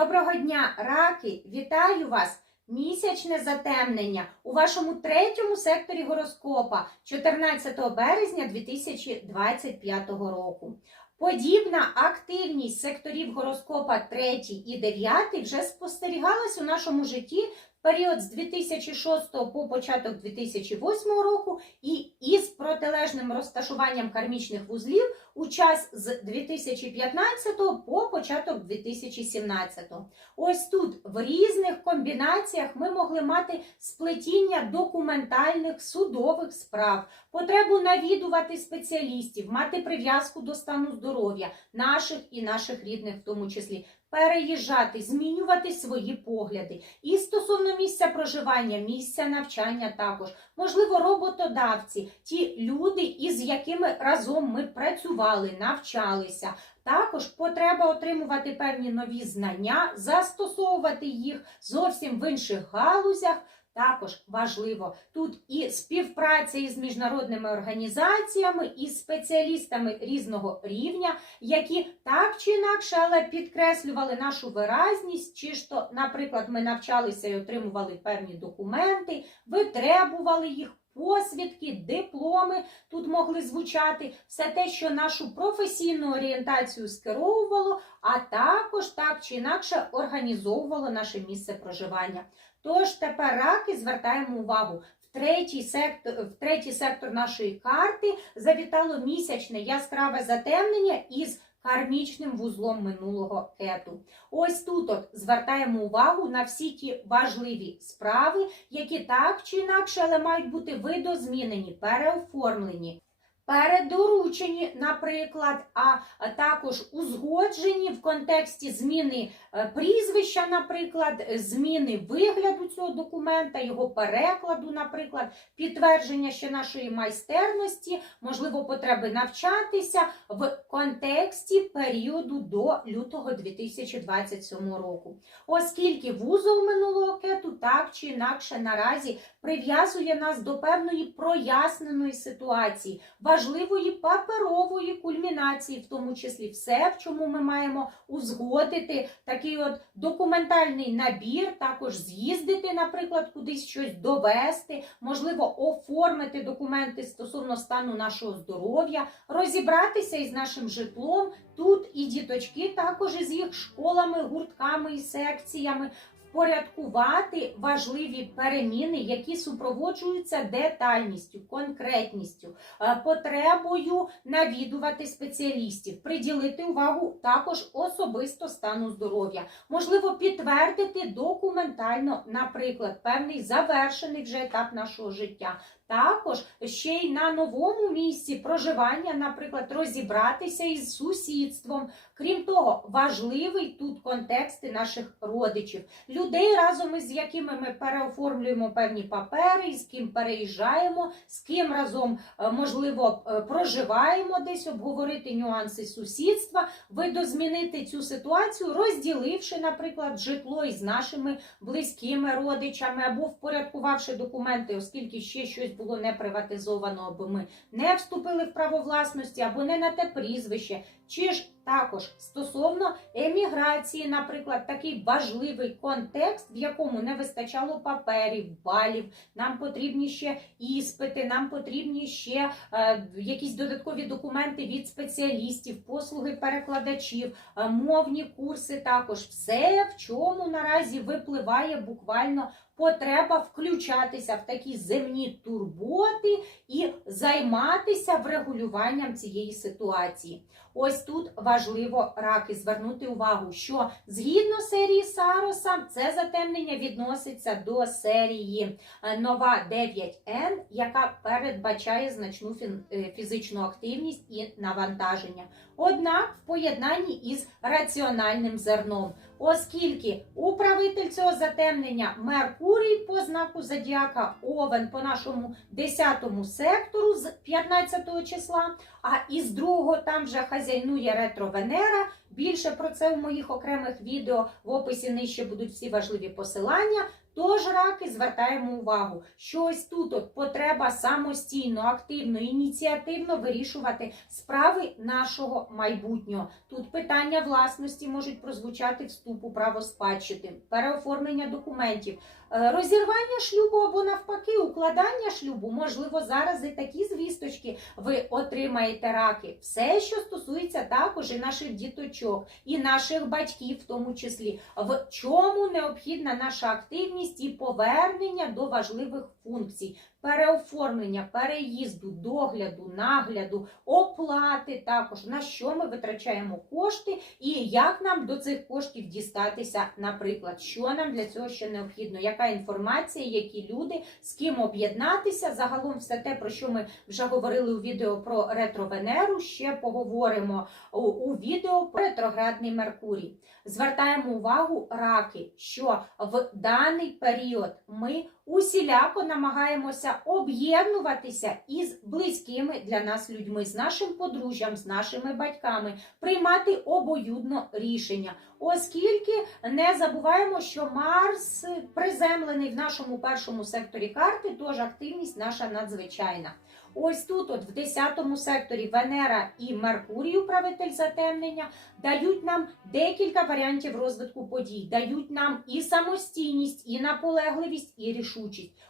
Доброго дня, раки! Вітаю вас! Місячне затемнення у вашому третьому секторі гороскопа 14 березня 2025 року. Подібна активність секторів гороскопа 3 і 9 вже спостерігалась у нашому житті період з 2006 по початок 2008 року і із протилежним розташуванням кармічних вузлів у час з 2015 по початок 2017. Ось тут в різних комбінаціях ми могли мати сплетіння документальних судових справ, потребу навідувати спеціалістів, мати прив'язку до стану здоров'я наших і наших рідних, в тому числі. Переїжджати, змінювати свої погляди і стосовно місця проживання, місця навчання також, можливо, роботодавці, ті люди, із якими разом ми працювали, навчалися. Також потреба отримувати певні нові знання, застосовувати їх зовсім в інших галузях. Також важливо тут і співпраця із міжнародними організаціями, і спеціалістами різного рівня, які так чи інакше, але підкреслювали нашу виразність, чи ж то, наприклад, ми навчалися і отримували певні документи, витребували їх. Посвідки, дипломи тут могли звучати, все те, що нашу професійну орієнтацію скеровувало, а також так чи інакше організовувало наше місце проживання. Тож тепер раки звертаємо увагу. Третій сектор, в третій сектор нашої карти завітало місячне яскраве затемнення із кармічним вузлом минулого кету. Ось тут от звертаємо увагу на всі ті важливі справи, які так чи інакше, але мають бути видозмінені, переоформлені. Передоручені, наприклад, а також узгоджені в контексті зміни е, прізвища, наприклад, зміни вигляду цього документа, його перекладу, наприклад, підтвердження ще нашої майстерності, можливо, потреби навчатися в контексті періоду до лютого 2027 року. Оскільки вузол минулого кету так чи інакше наразі прив'язує нас до певної проясненої ситуації важливої паперової кульмінації, в тому числі все, в чому ми маємо узгодити такий от документальний набір, також з'їздити, наприклад, кудись щось довести, можливо, оформити документи стосовно стану нашого здоров'я, розібратися із нашим житлом. Тут і діточки також із їх школами, гуртками і секціями впорядкувати важливі переміни, які супроводжуються детальністю, конкретністю, е, потребою навідувати спеціалістів, приділити увагу також особисто стану здоров'я, можливо, підтвердити документально, наприклад, певний завершений вже етап нашого життя. Також ще й на новому місці проживання, наприклад, розібратися із сусідством. Крім того, важливий тут контекст наших родичів, людей, разом із якими ми переоформлюємо певні папери, з ким переїжджаємо, з ким разом, е, можливо, е, проживаємо десь, обговорити нюанси сусідства, видозмінити цю ситуацію, розділивши, наприклад, житло із нашими близькими родичами або впорядкувавши документи, оскільки ще щось було не приватизовано, або ми не вступили в право власності, або не на те прізвище. Чи ж також стосовно еміграції, наприклад, такий важливий контекст, в якому не вистачало паперів, балів, нам потрібні ще іспити, нам потрібні ще е, якісь додаткові документи від спеціалістів, послуги перекладачів, е, мовні курси. Також все, в чому наразі випливає буквально потреба включатися в такі земні турботи і займатися врегулюванням цієї ситуації. Ось тут важливо раки звернути увагу, що згідно серії Сароса це затемнення відноситься до серії е, нова 9N, яка передбачає значну е, фізичну активність і навантаження. Однак в поєднанні із раціональним зерном, оскільки управитель цього затемнення Меркурій по знаку Зодіака Овен по нашому 10 сектору з 15 числа, а із другого там вже хазяйнує ретро Венера, Більше про це в моїх окремих відео в описі нижче будуть всі важливі посилання. Тож раки звертаємо увагу, що ось тут от потреба самостійно, активно, ініціативно вирішувати справи нашого майбутнього. Тут питання власності можуть прозвучати вступу право спадщини, переоформлення документів, е, розірвання шлюбу або навпаки, укладання шлюбу. Можливо, зараз і такі звісточки ви отримаєте раки. Все, що стосується також і наших діточок, і наших батьків, в тому числі, в чому необхідна наша активність і повернення до важливих функцій. Переоформлення, переїзду, догляду, нагляду, оплати також на що ми витрачаємо кошти, і як нам до цих коштів дістатися, наприклад, що нам для цього ще необхідно, яка інформація, які люди, з ким об'єднатися. Загалом, все те, про що ми вже говорили у відео про ретро-Венеру, ще поговоримо у, відео про ретроградний Меркурій. Звертаємо увагу раки, що в даний період ми усіляко намагаємося об'єднуватися із близькими для нас людьми, з нашим подружжям, з нашими батьками, приймати обоюдно рішення, оскільки не забуваємо, що Марс приземлений в нашому першому секторі карти, тож активність наша надзвичайна. Ось тут, от в 10 секторі Венера і Меркурій, управитель затемнення, дають нам декілька варіантів розвитку подій, дають нам і самостійність, і наполегливість, і рішучість.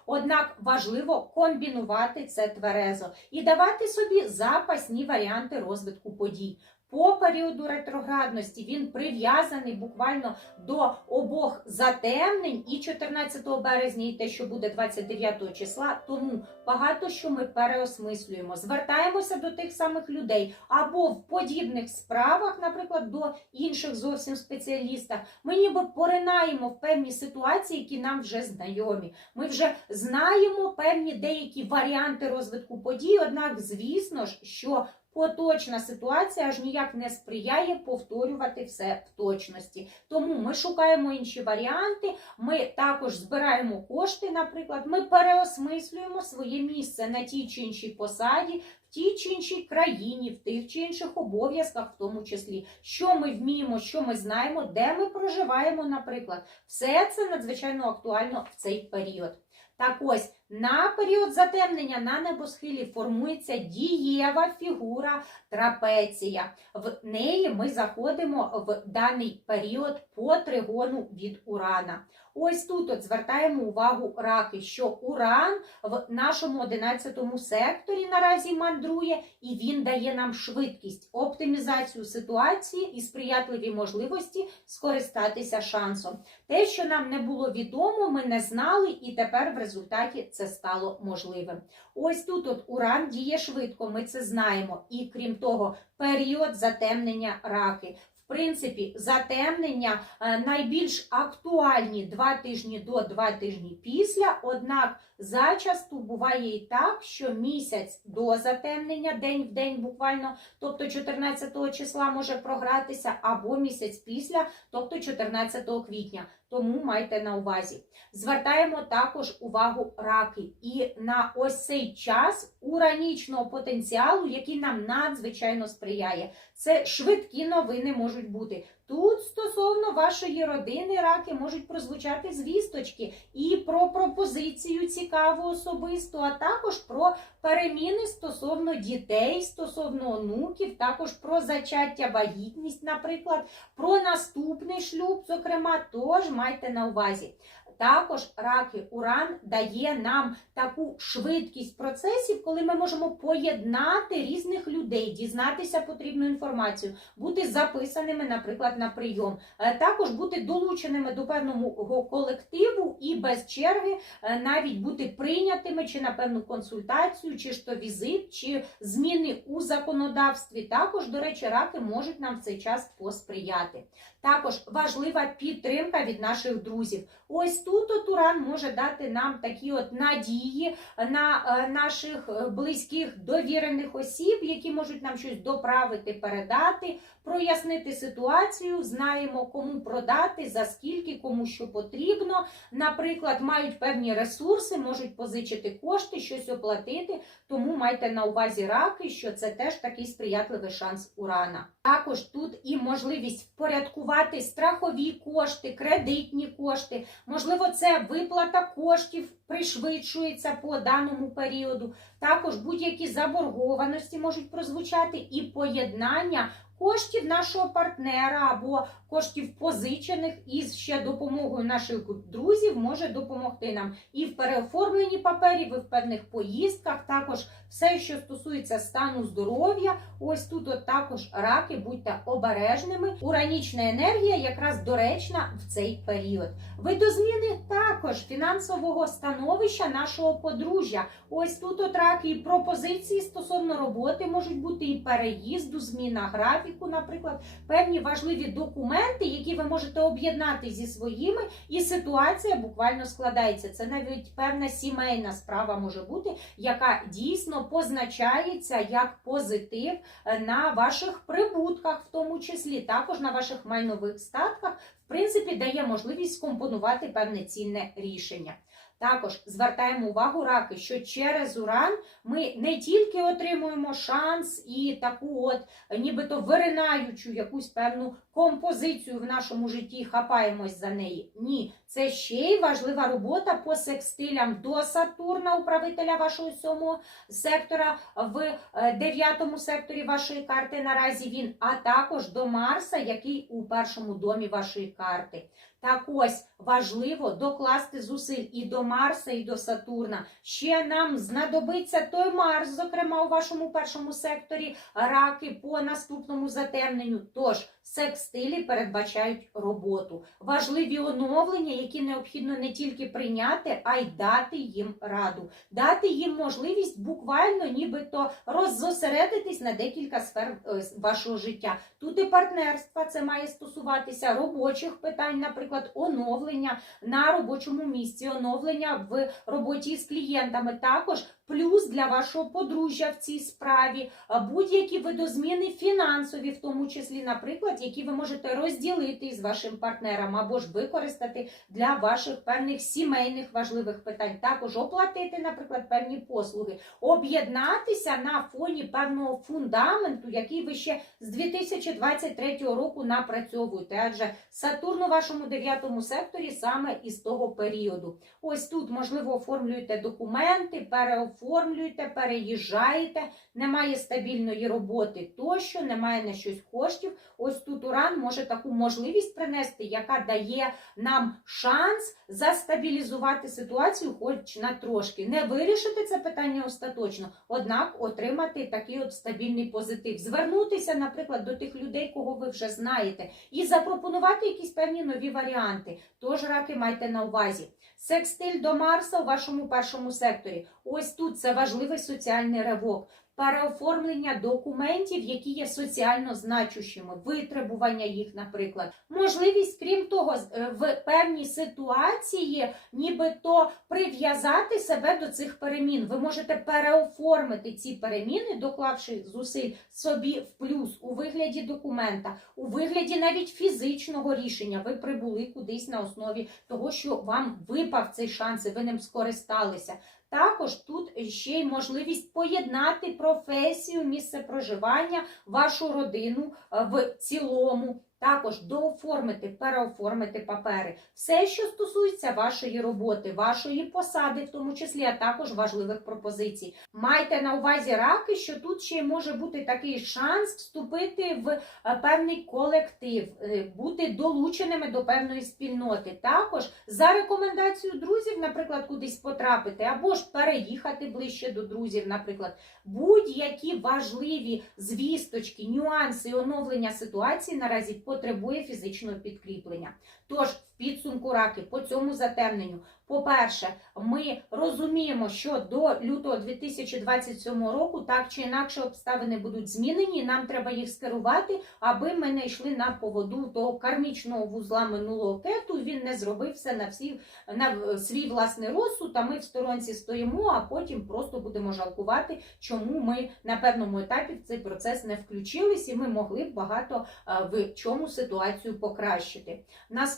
Однак важливо комбінувати це тверезо і давати собі запасні варіанти розвитку подій. По періоду ретроградності він прив'язаний буквально до обох затемнень і 14 березня, і те, що буде 29 числа. Тому багато що ми переосмислюємо, звертаємося до тих самих людей або в подібних справах, наприклад, до інших зовсім спеціалістів. Ми ніби поринаємо в певні ситуації, які нам вже знайомі. Ми вже знаємо певні деякі варіанти розвитку подій. Однак, звісно ж, що Поточна ситуація аж ніяк не сприяє повторювати все в точності. Тому ми шукаємо інші варіанти. Ми також збираємо кошти. Наприклад, ми переосмислюємо своє місце на тій чи іншій посаді. В тій чи іншій країні, в тих чи інших обов'язках, в тому числі, що ми вміємо, що ми знаємо, де ми проживаємо, наприклад, все це надзвичайно актуально в цей період. Так ось на період затемнення на небосхилі формується дієва фігура трапеція. В неї ми заходимо в даний період по тригону від Урана. Ось тут от звертаємо увагу раки, що Уран в нашому 11 секторі наразі мандрує, і він дає нам швидкість, оптимізацію ситуації і сприятливі можливості скористатися шансом. Те, що нам не було відомо, ми не знали, і тепер в результаті це стало можливим. Ось тут от Уран діє швидко, ми це знаємо. І крім того, період затемнення раки. В принципі, затемнення е, найбільш актуальні два тижні до два тижні після. Однак зачасту буває і так, що місяць до затемнення, день в день буквально, тобто 14 числа може програтися, або місяць після, тобто 14 квітня. Тому майте на увазі. Звертаємо також увагу раки і на ось цей час уранічного потенціалу, який нам надзвичайно сприяє. Це швидкі новини можуть бути. Тут стосовно вашої родини раки можуть прозвучати звісточки і про пропозицію цікаву особисту, а також про переміни стосовно дітей, стосовно онуків, також про зачаття вагітність, наприклад, про наступний шлюб, зокрема, тож майте на увазі. Також раки Уран дає нам таку швидкість процесів, коли ми можемо поєднати різних людей, дізнатися потрібну інформацію, бути записаними, наприклад, на прийом, Е, також бути долученими до певного колективу і без черги е, навіть бути прийнятими чи на певну консультацію, чи ж то візит, чи зміни у законодавстві. Також, до речі, раки можуть нам в цей час посприяти. Також важлива підтримка від наших друзів. Ось тут Уран може дати нам такі от надії на е, наших е, близьких довірених осіб, які можуть нам щось доправити, передати, прояснити ситуацію, знаємо, кому продати, за скільки, кому що потрібно. Наприклад, мають певні ресурси, можуть позичити кошти, щось оплатити. Тому майте на увазі раки, що це теж такий сприятливий шанс урана. Також тут і можливість впорядкувати страхові кошти, кредитні кошти. Можливо, це виплата коштів пришвидшується по даному періоду. Також будь-які заборгованості можуть прозвучати і поєднання. Коштів нашого партнера або коштів позичених із ще допомогою наших друзів може допомогти нам і в переоформленні паперів, і в певних поїздках. Також все, що стосується стану здоров'я, ось тут от також раки, будьте обережними. Уранічна енергія якраз доречна в цей період. Видозміни також фінансового становища нашого подружжя. Ось тут от раки і пропозиції стосовно роботи можуть бути і переїзду, зміна графіку, наприклад, певні важливі документи, які ви можете об'єднати зі своїми, і ситуація буквально складається. Це навіть певна сімейна справа може бути, яка дійсно позначається як позитив е, на ваших прибутках, в тому числі також на ваших майнових статках, в принципі, дає можливість скомпонувати певне цінне рішення. Також звертаємо увагу раки, що через уран ми не тільки отримуємо шанс і таку от нібито виринаючу якусь певну композицію в нашому житті, хапаємось за неї. Ні, це ще й важлива робота по секстилям до Сатурна, управителя вашого сьомого сектора, в е, дев'ятому секторі вашої карти наразі він, а також до Марса, який у першому домі вашої карти. Так ось важливо докласти зусиль і до Марса, і до Сатурна. Ще нам знадобиться той Марс, зокрема у вашому першому секторі, раки по наступному затемненню. Тож секстилі передбачають роботу. Важливі оновлення, які необхідно не тільки прийняти, а й дати їм раду, дати їм можливість буквально нібито роззосередитись на декілька сфер е, вашого життя. Тут і партнерства це має стосуватися робочих питань, наприклад, оновлення на робочому місці, оновлення в роботі з клієнтами. Також плюс для вашого подружжя в цій справі, будь-які видозміни фінансові, в тому числі, наприклад, які ви можете розділити з вашим партнером або ж використати для ваших певних сімейних важливих питань. Також оплатити, наприклад, певні послуги, об'єднатися на фоні певного фундаменту, який ви ще з 2023 року напрацьовуєте. Адже Сатурн у вашому дев'ятому секторі саме із того періоду. Ось тут, можливо, оформлюєте документи, переоформлюєте, переїжджаєте, немає стабільної роботи тощо, немає на щось коштів. Ось тут уран може таку можливість принести, яка дає нам шанс застабілізувати ситуацію, хоч на трошки. Не вирішити це питання остаточно, однак отримати такий от стабільний позитив. Звернутися, наприклад, до тих людей, кого ви вже знаєте, і запропонувати якісь певні нові варіанти. Тож раки майте на увазі. Секстиль до Марса у вашому першому секторі. Ось тут це важливий соціальний ривок. Переоформлення документів, які є соціально значущими, витребування їх, наприклад, можливість, крім того, е, в певній ситуації, нібито прив'язати себе до цих перемін. Ви можете переоформити ці переміни, доклавши зусиль собі в плюс у вигляді документа, у вигляді навіть фізичного рішення. Ви прибули кудись на основі того, що вам випав цей шанс, і ви ним скористалися. Також тут ще й можливість поєднати професію, місце проживання, вашу родину е, в цілому. Також дооформити, переоформити папери. Все, що стосується вашої роботи, вашої посади, в тому числі, а також важливих пропозицій. Майте на увазі раки, що тут ще може бути такий шанс вступити в е, певний колектив, е, бути долученими до певної спільноти. Також за рекомендацією друзів, наприклад, кудись потрапити, або ж переїхати ближче до друзів, наприклад, будь-які важливі звісточки, нюанси оновлення ситуації наразі потребує фізичного підкріплення. Тож, в підсумку раки по цьому затемненню, по-перше, ми розуміємо, що до лютого 2027 року так чи інакше обставини будуть змінені, і нам треба їх скерувати, аби ми не йшли на поводу того кармічного вузла минулого кету. Він не зробив все на всі на свій власний розсуд. А ми в сторонці стоїмо, а потім просто будемо жалкувати, чому ми на певному етапі в цей процес не включились, і ми могли б багато е, в чому ситуацію покращити.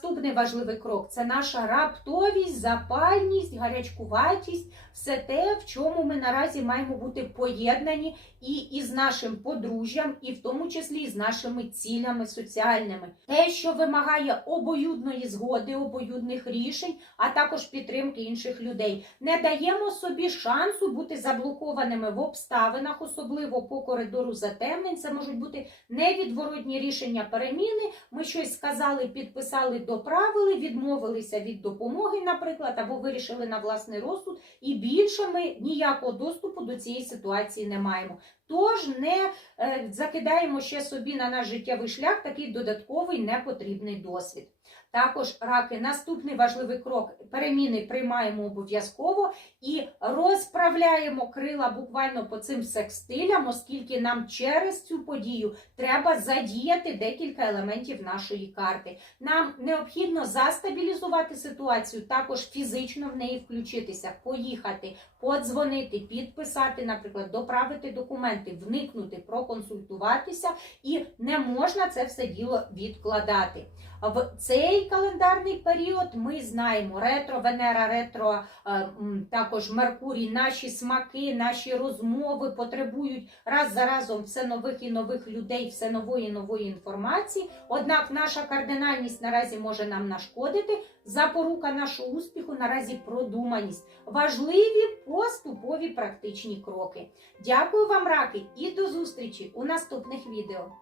Наступний важливий крок це наша раптовість, запальність, гарячкуватість, все те, в чому ми наразі маємо бути поєднані і із нашим подружжям, і в тому числі з нашими цілями соціальними. Те, що вимагає обоюдної згоди, обоюдних рішень, а також підтримки інших людей. Не даємо собі шансу бути заблокованими в обставинах, особливо по коридору затемнень. Це можуть бути невідворотні рішення переміни. Ми щось сказали, підписали, доправили, відмовилися від допомоги, наприклад, або вирішили на власний розсуд, і більше ми ніякого доступу до цієї ситуації не маємо. Тож не е, закидаємо ще собі на наш життєвий шлях такий додатковий непотрібний досвід. Також раки, наступний важливий крок переміни приймаємо обов'язково і розправляємо крила буквально по цим секстилям, оскільки нам через цю подію треба задіяти декілька елементів нашої карти. Нам необхідно застабілізувати ситуацію, також фізично в неї включитися, поїхати, подзвонити, підписати, наприклад, доправити документи, вникнути, проконсультуватися, і не можна це все діло відкладати. В цей календарний період ми знаємо ретро Венера, ретро е, також Меркурій, наші смаки, наші розмови потребують раз за разом все нових і нових людей, все нової і нової інформації. Однак наша кардинальність наразі може нам нашкодити. Запорука нашого успіху наразі продуманість. Важливі поступові практичні кроки. Дякую вам, раки, і до зустрічі у наступних відео.